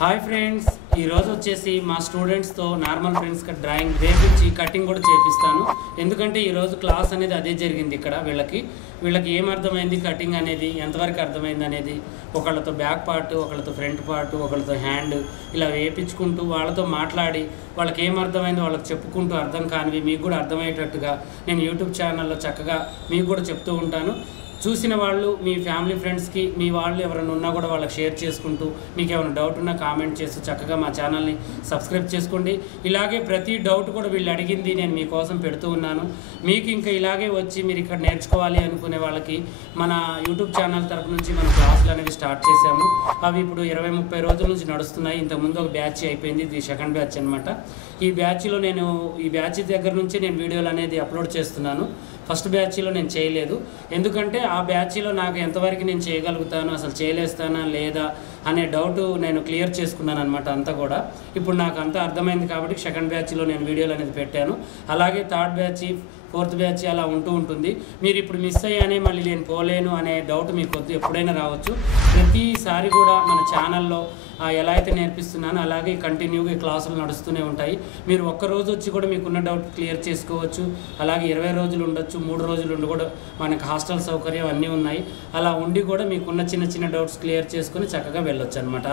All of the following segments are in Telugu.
హాయ్ ఫ్రెండ్స్, ఈరోజు వచ్చేసి మా స్టూడెంట్స్తో నార్మల్ ఫ్రెండ్స్కి డ్రాయింగ్ వేపించి కటింగ్ కూడా చేపిస్తాను. ఎందుకంటే ఈరోజు క్లాస్ అనేది అదే జరిగింది. ఇక్కడ వీళ్ళకి ఏం అర్థమైంది, కటింగ్ అనేది ఎంతవరకు అర్థమైంది అనేది, ఒకళ్ళతో బ్యాక్ పార్ట్, ఒకళ్ళతో ఫ్రంట్ పార్ట్, ఒకళ్ళతో హ్యాండ్ ఇలా వేయించుకుంటూ వాళ్ళతో మాట్లాడి వాళ్ళకి ఏం అర్థమైందో వాళ్ళకి చెప్పుకుంటూ అర్థం కానివి మీకు కూడా అర్థమయ్యేటట్టుగా నేను యూట్యూబ్ ఛానల్లో చక్కగా మీకు కూడా చెప్తూ ఉంటాను. చూసిన వాళ్ళు మీ ఫ్యామిలీ ఫ్రెండ్స్కి మీ వాళ్ళు ఎవరైనా ఉన్నా కూడా వాళ్ళకి షేర్ చేసుకుంటూ మీకు ఏమైనా డౌట్ ఉన్నా కామెంట్ చేస్తూ చక్కగా మా ఛానల్ని సబ్స్క్రైబ్ చేసుకోండి. ఇలాగే ప్రతి డౌట్ కూడా వీళ్ళు అడిగింది నేను మీకోసం పెడుతూ ఉన్నాను. మీకు ఇంకా ఇలాగే వచ్చి మీరు ఇక్కడ నేర్చుకోవాలి అనుకునే వాళ్ళకి మన యూట్యూబ్ ఛానల్ తరపు నుంచి మన క్లాసులు అనేవి స్టార్ట్ చేశాము. అవి ఇప్పుడు 20-30 రోజుల నుంచి నడుస్తున్నాయి. ఇంతకుముందు ఒక బ్యాచ్ అయిపోయింది, ఇది సెకండ్ బ్యాచ్ అనమాట. ఈ బ్యాచ్ దగ్గర నుంచి నేను వీడియోలు అనేది అప్లోడ్ చేస్తున్నాను. ఫస్ట్ బ్యాచ్లో నేను చేయలేదు, ఎందుకంటే ఆ బ్యాచ్లో నాకు ఎంతవరకు నేను చేయగలుగుతాను, అసలు చేయలేస్తానా లేదా అనే డౌట్ నేను క్లియర్ చేసుకున్నాను అనమాట. అంతా కూడా ఇప్పుడు నాకు అంతా అర్థమైంది కాబట్టి సెకండ్ బ్యాచ్లో నేను వీడియోలు అనేది పెట్టాను. అలాగే థర్డ్ బ్యాచ్, ఫోర్త్ బ్యాచ్ అలా ఉంటుంది. మీరు ఇప్పుడు మిస్ అయ్యానే మళ్ళీ నేను పోలేను అనే డౌట్ మీకు వద్దు, ఎప్పుడైనా రావచ్చు. ప్రతిసారి కూడా మన ఛానల్లో ఎలా అయితే నేర్పిస్తున్నానో అలాగే కంటిన్యూగా క్లాసులు నడుస్తూనే ఉంటాయి. మీరు ఒక్కరోజు వచ్చి కూడా మీకున్న డౌట్ క్లియర్ చేసుకోవచ్చు. అలాగే 20 రోజులు ఉండొచ్చు, 3 రోజులు ఉండి కూడా మనకు హాస్టల్ సౌకర్యం అన్నీ ఉన్నాయి. అలా ఉండి కూడా మీకున్న చిన్న డౌట్స్ క్లియర్ చేసుకొని చక్కగా వెళ్ళొచ్చు అనమాట.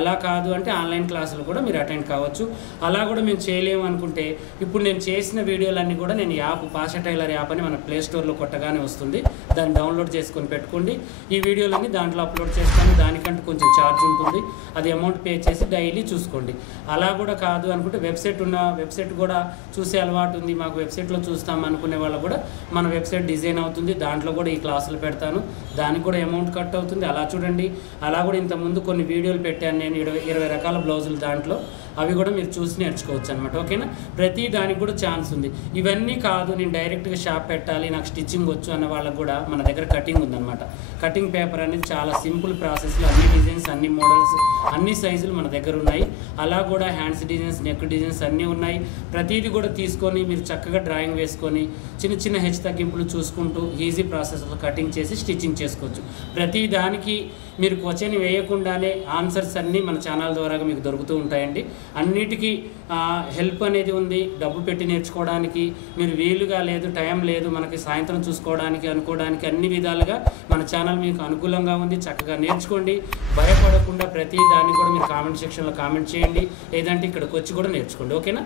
అలా కాదు అంటే ఆన్లైన్ క్లాసులు కూడా మీరు అటెండ్ కావచ్చు. అలా కూడా మేము చేయలేము అనుకుంటే ఇప్పుడు నేను చేసిన వీడియోలన్నీ కూడా నేను యాప్ పాషా టైలర్ యాప్ అని మన ప్లే స్టోర్లో కొట్టగానే వస్తుంది, దాన్ని డౌన్లోడ్ చేసుకొని పెట్టుకోండి. ఈ వీడియోలన్నీ దాంట్లో అప్లోడ్ చేస్తాను. దానికంటే కొంచెం ఛార్జ్ ఉంటుంది, అది అమౌంట్ పే చేసి డైలీ చూసుకోండి. అలా కూడా కాదు అనుకుంటే వెబ్సైట్ కూడా చూసే అలవాటు ఉంది, మాకు వెబ్సైట్లో చూస్తాం అనుకునే వాళ్ళు కూడా మన వెబ్సైట్ డిజైన్ అవుతుంది, దాంట్లో కూడా ఈ క్లాసులు పెడతాను, దానికి కూడా అమౌంట్ కట్ అవుతుంది. అలా చూడండి. అలా కూడా ఇంతకుముందు కొన్ని వీడియోలు పెట్టాను నేను, 20 రకాల బ్లౌజులు దాంట్లో, అవి కూడా మీరు చూసి నేర్చుకోవచ్చు అనమాట. ఓకేనా? ప్రతి దానికి కూడా ఛాన్స్ ఉంది. ఇవన్నీ కాదు నేను డైరెక్ట్గా షాప్ పెట్టాలి, నాకు స్టిచ్చింగ్ వచ్చు అన్న వాళ్ళకు కూడా మన దగ్గర కటింగ్ ఉందన్నమాట. కటింగ్ పేపర్ అనేది చాలా సింపుల్ ప్రాసెస్లో అన్ని డిజైన్స్, అన్ని మోడల్స్, అన్ని సైజులు మన దగ్గర ఉన్నాయి. అలా కూడా హ్యాండ్స్ డిజైన్స్, నెక్ డిజైన్స్ అన్నీ ఉన్నాయి. ప్రతిదీ కూడా తీసుకొని మీరు చక్కగా డ్రాయింగ్ వేసుకొని చిన్న హెచ్చు తగ్గింపులు చూసుకుంటూ ఈజీ ప్రాసెస్లో కటింగ్ చేసి స్టిచ్చింగ్ చేసుకోవచ్చు. ప్రతి దానికి మీరు క్వశ్చన్ వేయకుండానే ఆన్సర్స్ అన్నీ మన ఛానల్ ద్వారా మీకు దొరుకుతూ ఉంటాయండి. అన్నిటికీ హెల్ప్ అనేది ఉంది. డబ్బు పెట్టి నేర్చుకోవడానికి మీరు వీలుగా లేదు, టైం లేదు మనకి సాయంత్రం చూసుకోవడానికి అనుకోవడానికి అన్ని విధాలుగా మన ఛానల్ మీకు అనుకూలంగా ఉంది. చక్కగా నేర్చుకోండి, భయపడకుండా ప్రతి దాన్ని కూడా మీరు కామెంట్ సెక్షన్లో కామెంట్ చేయండి, లేదంటే ఇక్కడికి వచ్చి కూడా నేర్చుకోండి. ఓకేనా?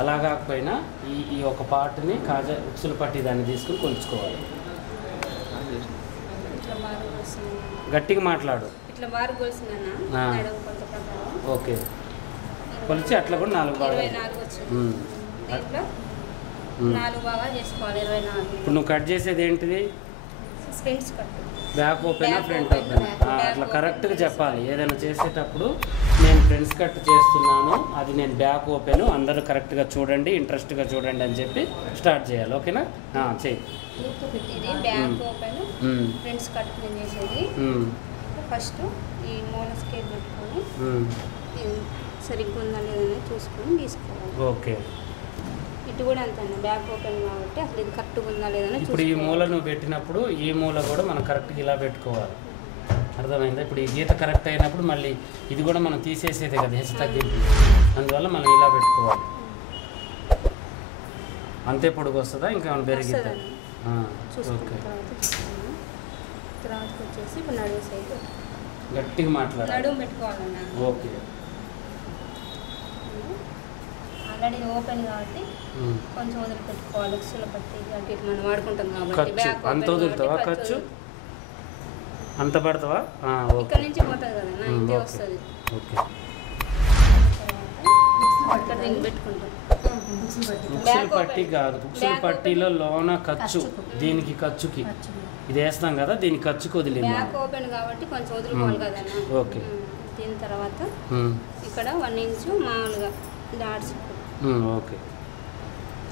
అలా కాకపోయినా ఈ ఒక పార్ట్ని కాజా ఉక్సులు పట్టి దాన్ని తీసుకుని కొలుచుకోవాలి. గట్టిగా మాట్లాడు. ఓకే, కొలిచి అట్లా కూడా 4 భాగాలు. ఇప్పుడు నువ్వు కట్ చేసేది ఏంటిది? బ్యాక్ ఓపెనా ఫ్రంట్ ఓపెనా? అట్లా కరెక్ట్గా చెప్పాలి. ఏదైనా చేసేటప్పుడు నేను ఫ్రంట్స్ కట్ చేస్తున్నాను, అది నేను బ్యాక్ ఓపెను, అందరూ కరెక్ట్గా చూడండి, ఇంట్రెస్ట్గా చూడండి అని చెప్పి స్టార్ట్ చేయాలి. ఓకేనా? చెయ్యి. ఫస్ట్ ఈ మూల స్కేల్ పెట్టుకొని సరిగ్గా ఉందా లేదని చూసుకొని తీసుకోవాలి. ఓకే, ఇటు కూడా అంతే బ్యాక్ ఓపెన్ కాబట్టి అసలు ఇది కరెక్ట్గా ఉందా లేదని. ఇప్పుడు ఈ మూల నువ్వు పెట్టినప్పుడు ఈ మూల కూడా మనం కరెక్ట్గా ఇలా పెట్టుకోవాలి. అర్థమైందా? ఇప్పుడు ఈ గీత కరెక్ట్ అయినప్పుడు మళ్ళీ ఇది కూడా మనం తీసేసేదే కదా, హెచ్చు తగ్గింపు, అందువల్ల మనం ఇలా పెట్టుకోవాలి. అంతే పొడుగు వస్తుందా, ఇంకా ఏమైనా పెరిగిద్దా? ఓకే, తర్వాత వచ్చేసి ఇప్పుడు నడుము సైడ్ గట్టిగా మాట్లాడాలి. నడుము పెట్టుకోవాలన్నా. ఓకే, ఆల్రెడీ ఇది ఓపెన్ కాబట్టి కొంచెం వదిలిపెట్టుకోవాలి. ఉక్సుల పట్టి అటు ఇటు మనం వాడుకుంటాం కాబట్టి ఖర్చు బ్యాక్ అంత వదులుతావా? ఖర్చు అంత పడతావా? ఇక్కడ నుంచి పోతుంది కదా ఇంతే వస్తుంది. ఓకే ఇక్కడ దీన్ని పెట్టుకుంటాం. ఉక్సుల పట్టి కాదు, ఉక్సుల పట్టీలో లోన ఖర్చు, దీనికి ఖర్చుకి ఇది వేస్తాం కదా, దీనికి ఖర్చుకి వదిలింది. బ్యాక్ ఓపెన్ కాబట్టి కొంచెం వదులుకోవాలి కదా. ఓకే దీని తర్వాత ఇక్కడ 1 ఇంచు మామూలుగా డాట్స్. ఓకే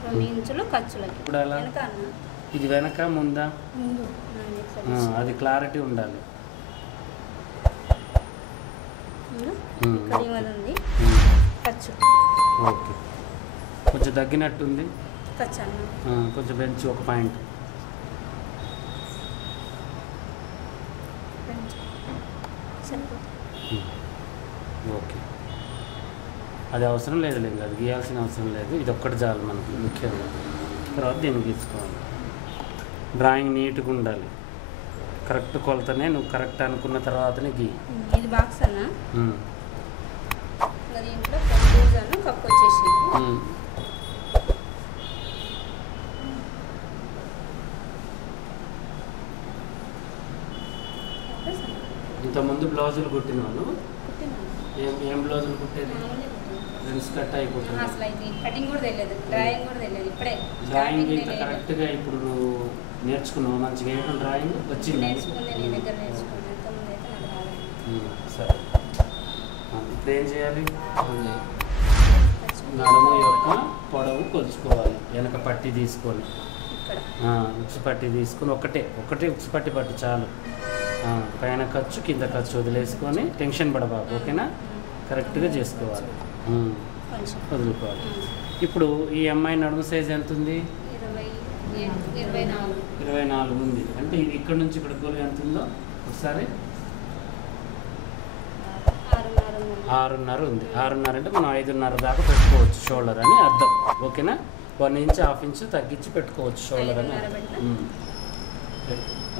2 ఇంచులు ఖర్చులకి. ఇప్పుడు అలా వెనక అన్న ఇది వెనక ముందా? ముందు అది క్లారిటీ ఉండాలి. ఇక్కడ ఇవ్వదు ఉంది ఖర్చు. ఓకే కొంచెం తగ్గినట్టుంది. ఖర్చు అన్న కొంచెం పెంచి ఒక పాయింట్. ఓకే అది అవసరం లేదు, అది గీయాల్సిన అవసరం లేదు. ఇది ఒక్కటి చాలు మనకి ముఖ్యంగా. తర్వాత దీన్ని గీసుకోవాలి. డ్రాయింగ్ నీట్గా ఉండాలి, కరెక్ట్ కొలతనే నువ్వు కరెక్ట్ అనుకున్న తర్వాతనే గీ. ఇది బాక్స్ అన్న దీంట్లో కన్ఫ్యూజన్ కప్ వచ్చేసి ఇంతకుముందు బ్లౌజులు కుట్టిన వాళ్ళు ఏం బ్లౌజులు కుట్టేది? ఫ్రెండ్స్ కట్ అయిపోతుంది. అసలు ఇది కటింగ్ కూడా తెలియదు, డ్రాయింగ్ కూడా తెలియదు. ఇప్పుడే డ్రాయింగ్ ఇంత కరెక్ట్గా ఇప్పుడు నువ్వు నేర్చుకున్నావు, మంచిగా వేయడం డ్రాయింగ్ వచ్చింది. నేర్చుకుంది నీ దగ్గర నేర్చుకున్నాను. ఇంతకుముందు అయితే నాకు రాలేదు. సరే ఇప్పుడు ఏం చేయాలి? నడుము యొక్క పొడవు కొలుచుకోవాలి. వెనక పట్టి తీసుకొని ఉక్సు పట్టి తీసుకొని ఒకటే ఉక్సు పట్టి పట్టు చాలు. పైన ఖర్చు కింద ఖర్చు వదిలేసుకొని టెన్షన్ పడబాకు. ఓకేనా? కరెక్ట్గా చేసుకోవాలి, వదులుకోవాలి. ఇప్పుడు ఈ అమ్మాయి నడుము సైజ్ ఎంత ఉంది? 24 ఉంది. అంటే ఇది ఇక్కడ నుంచి ఇక్కడ గోలు ఎంత ఉందో ఒకసారి 6.5 ఉంది. 6.5 అంటే మనం 5.5 దాకా పెట్టుకోవచ్చు షోల్డర్ అని అర్థం. ఓకేనా? 1 ఇంచ్ 1/2 ఇంచ్ తగ్గించి పెట్టుకోవచ్చు షోల్డర్ అని.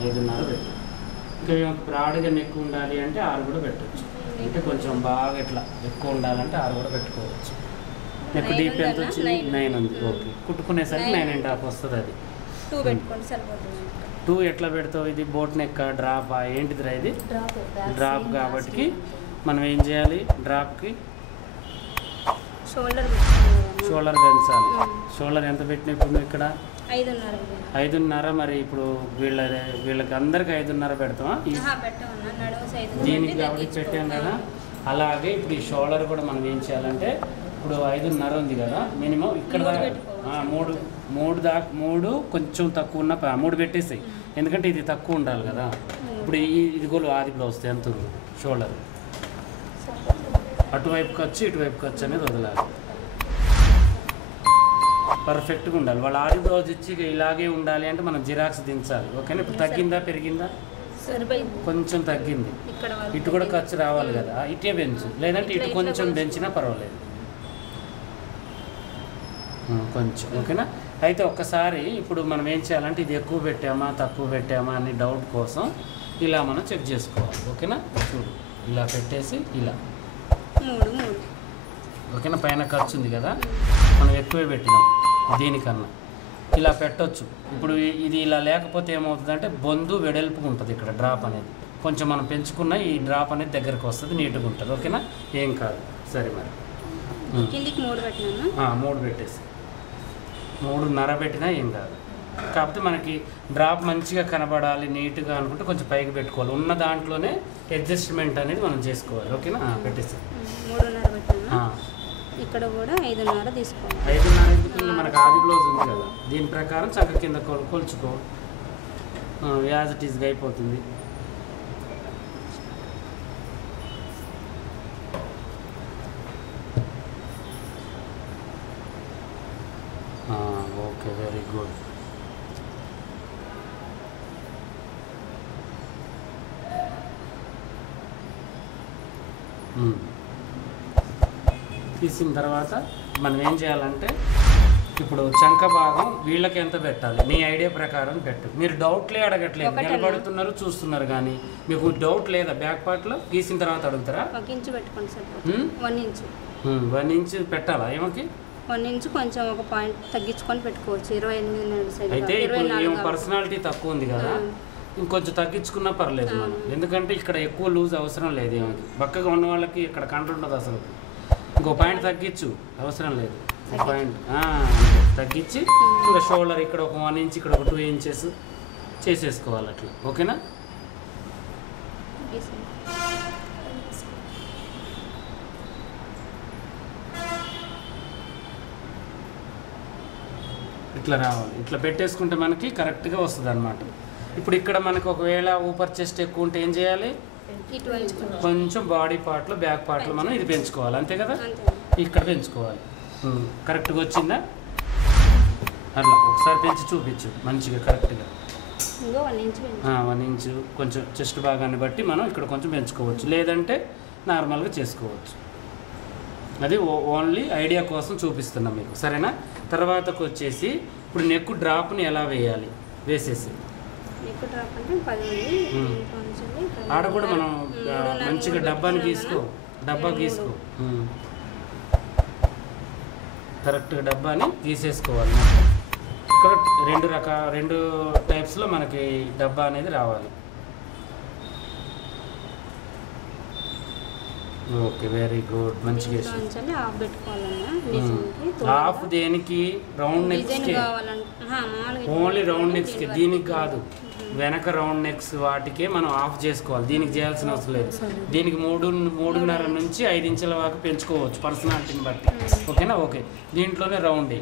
5.5 పెట్టు. ఇంకా బ్రాడ్గా ఎక్కువ ఉండాలి అంటే 6 కూడా పెట్టవచ్చు. అంటే కొంచెం బాగా ఇట్లా ఎక్కువ ఉండాలంటే 6 కూడా పెట్టుకోవచ్చు. నెక్ డీప్ ఎంత వచ్చింది? 9 ఉంది. ఓకే కుట్టుకునేసరికి 9.5 వస్తుంది. అది 2 పెట్టుకోండి సరిపోతుంది. 2 ఎట్లా పెడతావు? ఇది బోట్ నెక్ డ్రాపా ఏంటిదిరా? ఇది డ్రాప్ కాబట్టి మనం ఏం చేయాలి? డ్రాప్కి షోల్డర్ పెంచాలి. షోల్డర్ ఎంత పెట్టిన ఇప్పుడు ఇక్కడ 5.5. మరి ఇప్పుడు వీళ్ళకి అందరికి 5.5 పెడతామా? దీనికి కాబట్టి పెట్టాం కదా. అలాగే ఇప్పుడు ఈ షోల్డర్ కూడా మనం ఏం చేయాలంటే ఇప్పుడు 5.5 ఉంది కదా, మినిమం ఇక్కడ దాకా 3 కొంచెం తక్కువ ఉన్న 3 పెట్టేసాయి. ఎందుకంటే ఇది తక్కువ ఉండాలి కదా. ఇప్పుడు ఇది కూడా ఆది బ్లౌజ్ ఎంత ఉంది షోల్డర్? అటువైపు ఖర్చు ఇటువైపు ఖర్చు అనేది వదలాలి. పర్ఫెక్ట్గా ఉండాలి. వాళ్ళు ఆది బ్లౌజ్ ఇచ్చి ఇలాగే ఉండాలి అంటే మనం జిరాక్స్ దించాలి. ఓకేనా? ఇప్పుడు తగ్గిందా పెరిగిందా? కొంచెం తగ్గింది. ఇటు కూడా ఖర్చు రావాలి కదా, ఇటే పెంచు. లేదంటే ఇటు కొంచెం పెంచినా పర్వాలేదు కొంచెం. ఓకేనా? అయితే ఒక్కసారి ఇప్పుడు మనం ఏం చేయాలంటే ఇది ఎక్కువ పెట్టామా తక్కువ పెట్టామా అని డౌట్ కోసం ఇలా మనం చెక్ చేసుకోవాలి. ఓకేనా? చూడు ఇలా పెట్టేసి ఇలా. ఓకేనా? పైన ఖర్చు ఉంది కదా, మనం ఎక్కువే పెట్టినాం దీనికన్నా. ఇలా పెట్టొచ్చు. ఇప్పుడు ఇది ఇలా లేకపోతే ఏమవుతుందంటే బొందు వెడల్పుగా ఉంటుంది. ఇక్కడ డ్రాప్ అనేది కొంచెం మనం పెంచుకున్న ఈ డ్రాప్ అనేది దగ్గరకు వస్తుంది, నీట్గా ఉంటుంది. ఓకేనా? ఏం కాదు. సరే మరి 3 పెట్టేసి 3.5 పెట్టినా ఏం కాదు. కాకపోతే మనకి డ్రాప్ మంచిగా కనబడాలి నీట్గా అనుకుంటే కొంచెం పైకి పెట్టుకోవాలి. ఉన్న దాంట్లోనే అడ్జస్ట్మెంట్ అనేది మనం చేసుకోవాలి. ఓకేనా? పెట్టేసి 3.5 ఇక్కడ కూడా 5.5 తీసుకోవాలి. 5.5 ఎందుకు? మనకు ఆది బ్లౌజ్ ఉంది కదా, దీని ప్రకారం చక్క కింద కొలుచుకో. యాజ్ ఇట్ ఈస్గా అయిపోతుంది. Okay very good. తీసిన తర్వాత మనం ఏం చేయాలంటే ఇప్పుడు చంక భాగం వీళ్ళకి ఎంత పెట్టాలి నీ ఐడియా ప్రకారం పెట్టు. మీరు డౌట్లే అడగట్లేదు, నిలబడుతున్నారు చూస్తున్నారు, కానీ మీకు డౌట్ లేదా? బ్యాక్ పార్ట్లో గీసిన తర్వాత అడుగుతారా? 1 ఇంచు పెట్టుకోండి సార్. 1 ఇంచు 1 ఇంచు పెట్టాలా? ఏమకి 1 ఇంచ్ కొంచెం ఒక పాయింట్ తగ్గించుకొని పెట్టుకోవచ్చు. 28 సైజ్ అయితే ఇప్పుడు పర్సనాలిటీ తక్కువ ఉంది కదా, ఇంకొంచెం తగ్గించుకున్నా పర్లేదు మనం, ఎందుకంటే ఇక్కడ ఎక్కువ లూజ్ అవసరం లేదు. ఏమిటి బక్కగా ఉన్న వాళ్ళకి ఇక్కడ కంట్రోల్ ఉండదు అసలు. ఇంకో పాయింట్ తగ్గించు, అవసరం లేదు. పాయింట్ తగ్గించి ఇంకా షోల్డర్ ఇక్కడ ఒక 1 ఇంచ్, ఇక్కడ ఒక 2 ఇంచెస్ చేసేసుకోవాలి అట్లా. ఓకేనా? ఇట్లా రావాలి. ఇట్లా పెట్టేసుకుంటే మనకి కరెక్ట్గా వస్తుంది అనమాట. ఇప్పుడు ఇక్కడ మనకు ఒకవేళ ఊపర్ చెస్ట్ ఎక్కువ ఉంటే ఏం చేయాలి? కొంచెం బాడీ పార్ట్లో బ్యాక్ పార్ట్లో మనం ఇది పెంచుకోవాలి, అంతే కదా? ఇక్కడ పెంచుకోవాలి. కరెక్ట్గా వచ్చిందా? అట్లా ఒకసారి పెంచి చూపించు మంచిగా కరెక్ట్గా. 1 ఇంచు కొంచెం చెస్ట్ భాగాన్ని బట్టి మనం ఇక్కడ కొంచెం పెంచుకోవచ్చు, లేదంటే నార్మల్గా చేసుకోవచ్చు. అది ఓన్లీ ఐడియా కోసం చూపిస్తున్నాం మీకు, సరేనా? తర్వాతకు వచ్చేసి ఇప్పుడు నెక్ డ్రాప్ని ఎలా వేయాలి వేసేసి ఆడ కూడా మనం మంచిగా డబ్బాని గీసుకో కరెక్ట్గా డబ్బాని గీసేసుకోవాలి. ఇక్కడ 2 టైప్స్లో మనకి డబ్బా అనేది రావాలి. Okay, very good. మంచిగా హాఫ్ దేనికి? రౌండ్ నెక్స్కి, ఓన్లీ రౌండ్ నెక్స్కి, దీనికి కాదు. వెనక రౌండ్ నెక్స్ వాటికే మనం ఆఫ్ చేసుకోవాలి, దీనికి చేయాల్సిన అవసరం లేదు. దీనికి 3.5 నుంచి 5 ఇంచుల వరకు పెంచుకోవచ్చు పర్సనాలిటీని బట్టి. ఓకేనా? ఓకే, దీంట్లోనే రౌండ్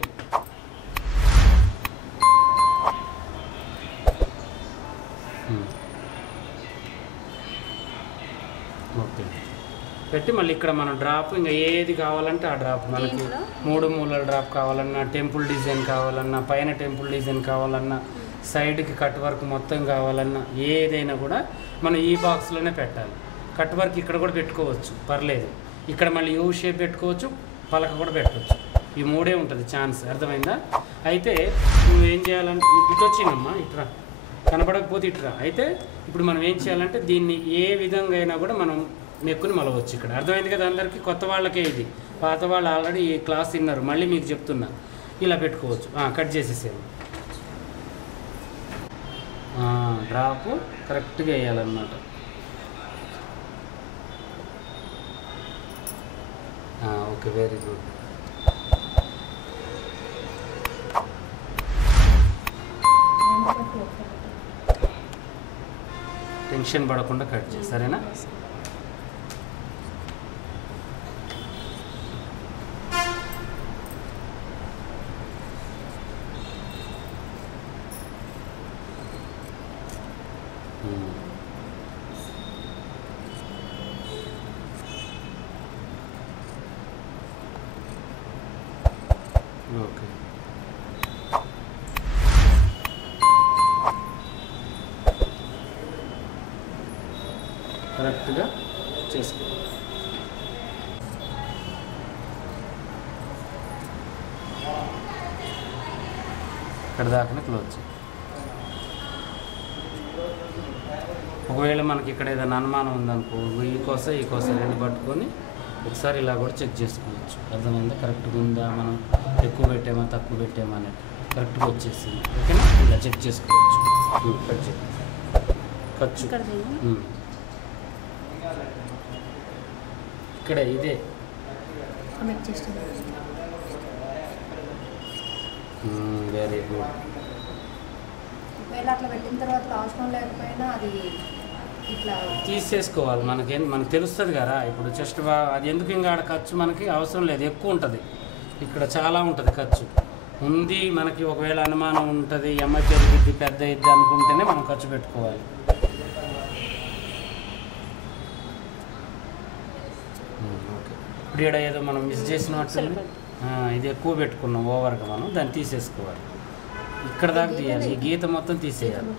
ఓకే పెట్టి మళ్ళీ ఇక్కడ మనం డ్రాప్ ఇంకా ఏది కావాలంటే ఆ డ్రాప్, మనకి 3 మూలల డ్రాప్ కావాలన్నా, టెంపుల్ డిజైన్ కావాలన్నా, పైన టెంపుల్ డిజైన్ కావాలన్నా, సైడ్కి కట్ వర్క్ మొత్తం కావాలన్నా, ఏదైనా కూడా మనం ఈ బాక్స్లోనే పెట్టాలి. కట్ వర్క్ ఇక్కడ కూడా పెట్టుకోవచ్చు, పర్లేదు. ఇక్కడ మళ్ళీ యూ షేప్ పెట్టుకోవచ్చు, పలక కూడా పెట్టవచ్చు. ఈ 3 ఉంటుంది ఛాన్స్, అర్థమైందా? అయితే నువ్వు ఏం చేయాలంటే ఇటు వచ్చిందమ్మా, ఇట్రా కనపడకపోతే ఇట్రా. అయితే ఇప్పుడు మనం ఏం చేయాలంటే దీన్ని ఏ విధంగా అయినా కూడా మనం నెక్కుని మలవచ్చు. ఇక్కడ అర్థమైంది కదా అందరికీ? కొత్త వాళ్ళకే ఇది, పాత వాళ్ళు ఆల్రెడీ ఈ క్లాస్ విన్నారు, మళ్ళీ మీకు చెప్తున్నా. ఇలా పెట్టుకోవచ్చు. కట్ చేసేసేది డ్రాప్ కరెక్ట్గా వేయాలన్నమాట. Okay, very good. టెన్షన్ పడకుండా కట్ చేయి, సరేనా? ఓకే, కరెక్ట్గా చేసుకో. ఇక్కడ దాకా క్లోజ్ చేయి. ఒకవేళ మనకి ఇక్కడ ఏదైనా అనుమానం ఉందనుకో, ఈ కోస 2 పట్టుకొని ఒకసారి ఇలా కూడా చెక్ చేసుకోవచ్చు. అర్థమైందా? కరెక్ట్గా ఉందా, మనం ఎక్కువ పెట్టామా తక్కువ పెట్టామా అనేది కరెక్ట్గా వచ్చేసింది. ఓకేనా? ఇలా చెక్ చేసుకోవచ్చు. కట్ చేయి, ఖర్చు ఇక్కడ ఇదే. Very good. అట్లా పెట్టిన తర్వాత అవసరం లేకపోయినా అది ఇట్లా తీసేసుకోవాలి. మనకు తెలుస్తుంది కదా ఇప్పుడు చెస్ట్ అది ఎందుకు ఇంకా ఆడ ఖర్చు మనకి అవసరం లేదు, ఎక్కువ ఉంటుంది. ఇక్కడ చాలా ఉంటుంది ఖర్చు ఉంది. మనకి ఒకవేళ అనుమానం ఉంటుంది, ఎమ్మ పెరిగిద్ది పెద్ద ఇద్ది అనుకుంటేనే మనం ఖర్చు పెట్టుకోవాలి. ఓకే, ఇప్పుడు ఇక్కడ ఏదో మనం మిస్ చేసినట్టు ఇది ఎక్కువ పెట్టుకున్నాం ఓవర్గా, మనం దాన్ని తీసేసుకోవాలి. ఇక్కడ దాకా తీయాలి, ఈ గీత మొత్తం తీసేయాలి.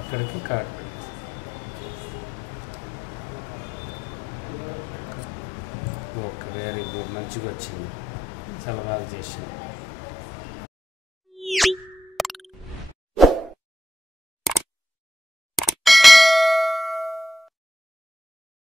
ఇక్కడికి కాట్. Okay, very good. మంచిగా వచ్చింది, చాలా బాగా చేసింది.